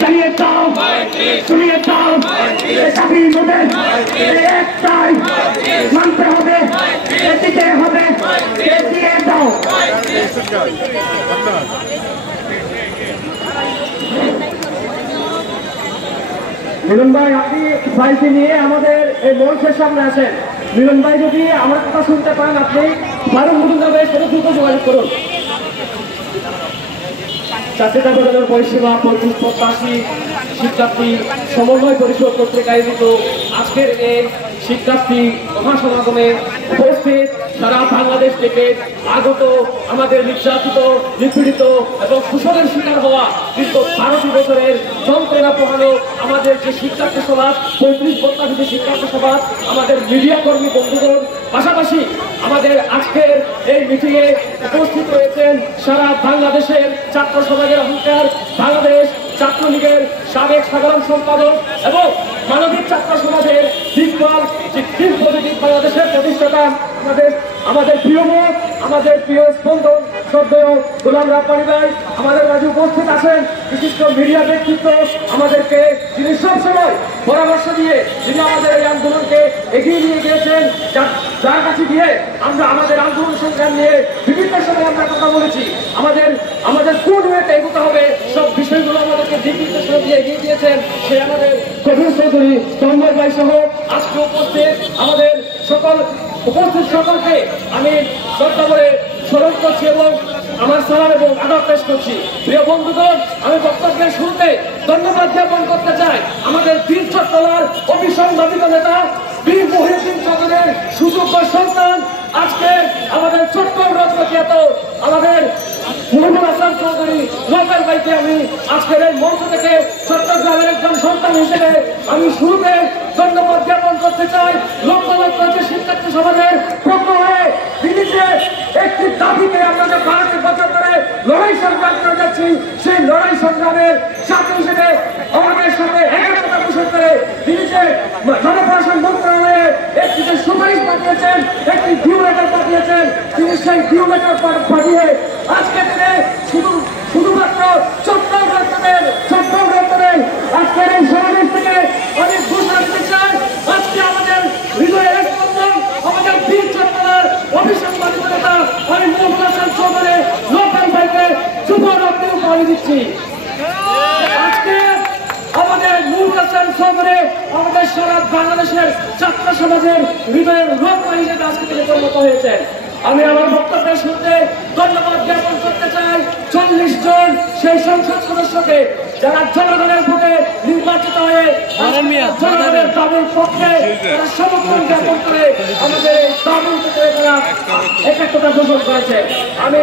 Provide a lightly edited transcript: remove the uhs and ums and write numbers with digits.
চালিয়ে যাও, শুনিয়ে যাও, চাকরির মধ্যে একটাই মানতে হবে, দিতে হবে, দিয়ে দাও। মিলন ভাই, আপনি ভাইকে নিয়ে আমাদের এই মঞ্চের সামনে আসেন। মিলন ভাই যদি আমার কথা শুনতে পান, আপনি ফারুক মজুমদারের সাথে দ্রুত যোগাযোগ করুন। জাতীয়তা প্রদানের পরিষেবা 35-85 শিক্ষার্থী সমন্বয় পরিষদ কর্তৃক আয়োজিত আজকের এই শিক্ষার্থী মহাসমাগমে উপস্থিত সারা বাংলাদেশ থেকে আগত আমাদের নির্যাতিত, নিপীড়িত এবং শোষণের শিকার হওয়া দীর্ঘ 12 বছরের যন্ত্রণা পোহানো আমাদের যে শিক্ষার্থী সমাজ, 35-85 শিক্ষার্থী সমাজ, আমাদের মিডিয়া কর্মী বন্ধুগণ, পাশাপাশি আমাদের আজকের এই মিটিংয়ে উপস্থিত রয়েছেন সারা বাংলাদেশের ছাত্র সমাজের অহংকার, বাংলাদেশ ছাত্রলীগের সাবেক সাধারণ সম্পাদক এবং মানবিক ছাত্র সমাজের দিকপাল, পজিটিভ বাংলাদেশের প্রতিষ্ঠাতা আমাদের প্রিয় মুখ, আমাদের প্রিয় স্পন্দন শ্রদ্ধেয় গোলাম রাব্বানী ভাই আমাদের মাঝে উপস্থিত আছেন। বিশিষ্ট মিডিয়া ব্যক্তিত্ব আমাদেরকে যিনি সবসময় পরামর্শ দিয়ে যিনি আমাদের এই আন্দোলনকে এগিয়ে নিয়ে গিয়েছেন, যার কাছে গিয়ে আমরা আমাদের আন্দোলন সংগ্রাম নিয়ে বিভিন্ন সময় আমরা কথা বলেছি, আমাদের কোন ওয়েতে এগোতে হবে সব বিষয়গুলো আমাদেরকে দিক নির্দেশনা দিয়ে এগিয়ে দিয়েছেন। সে আমাদের কবির চৌধুরী, তন্ময় ভাই সহ আজকে উপস্থিত আমাদের সকলকে আমি শ্রদ্ধা করে স্মরণ করছি এবং আমার সালাম এবং আদব পেশ করছি। প্রিয় বন্ধুগণ, আমি বক্তব্যের শুরুতে ধন্যবাদ জ্ঞাপন করতে চাই আমাদের বীর চট্টলার অভিসংবাদিত নেতা বীর মহিউদ্দিন চৌধুরীর সুযোগ্য সন্তান, আজকে আমাদের চট্টগ্রাম রত্নখ্যাত আমাদের মুহিবুল হাসান চৌধুরী লোকাল ভাইকে আমি আজকের এই মঞ্চ থেকে চট্টগ্রামের একজন সন্তান হিসেবে আমি শুরুতে ধন্যবাদ জ্ঞাপন করতে চাই। লক্ষ লক্ষ যে শিক্ষার্থী সমাজের পক্ষ হয়ে দিল্লিতে একটি দাবিতে আমরা যে 12 বছর ধরে লড়াই সংগ্রাম করে যাচ্ছি, সেই লড়াই সংগ্রামের সাথী হিসেবে আমাদের সাথে একাত্মতা পোষণ করে তিনি যে জনপ্রশাসন মন্ত্রণালয়ে একটি যে সুপারিশ পাঠিয়েছেন, একটি ডিউ লেটার পাঠিয়েছেন, তিনি সেই ডিউ লেটার পাঠিয়ে আজকে তিনি শুধুমাত্র চট্টগ্রামের আজকের এই সমাবেশ থেকে অনেক ঘোষণা দিতে চাই। আজকে আমাদের হৃদয়ের স্পন্দন আমাদের বীর চট্টগ্রামের অভিসংবাদিত নেতা আমি মুহিবুল হাসান চৌধুরী লোকাল ভাইকে শুভরাত্রি উপহার দিচ্ছি। আজকে আমাদের মুহিবুল হাসান চৌধুরী আমাদের সারা বাংলাদেশের ছাত্র সমাজের হৃদয়ের রত্ন হিসেবে আজকে তিনি পরিণত হয়েছেন। আমি আমার বক্তব্যের শুরুতে ধন্যবাদ জ্ঞাপন করতে চাই 40 জন সেই সংসদ সদস্যকে যারা জনগণের ভোটে নির্বাচিত হয়ে জনগণের দাবির পক্ষে সমর্থন জ্ঞাপন করে আমাদের এই দাবির ক্ষেত্রে তারা একাত্মতা পোষণ করেছে। আমি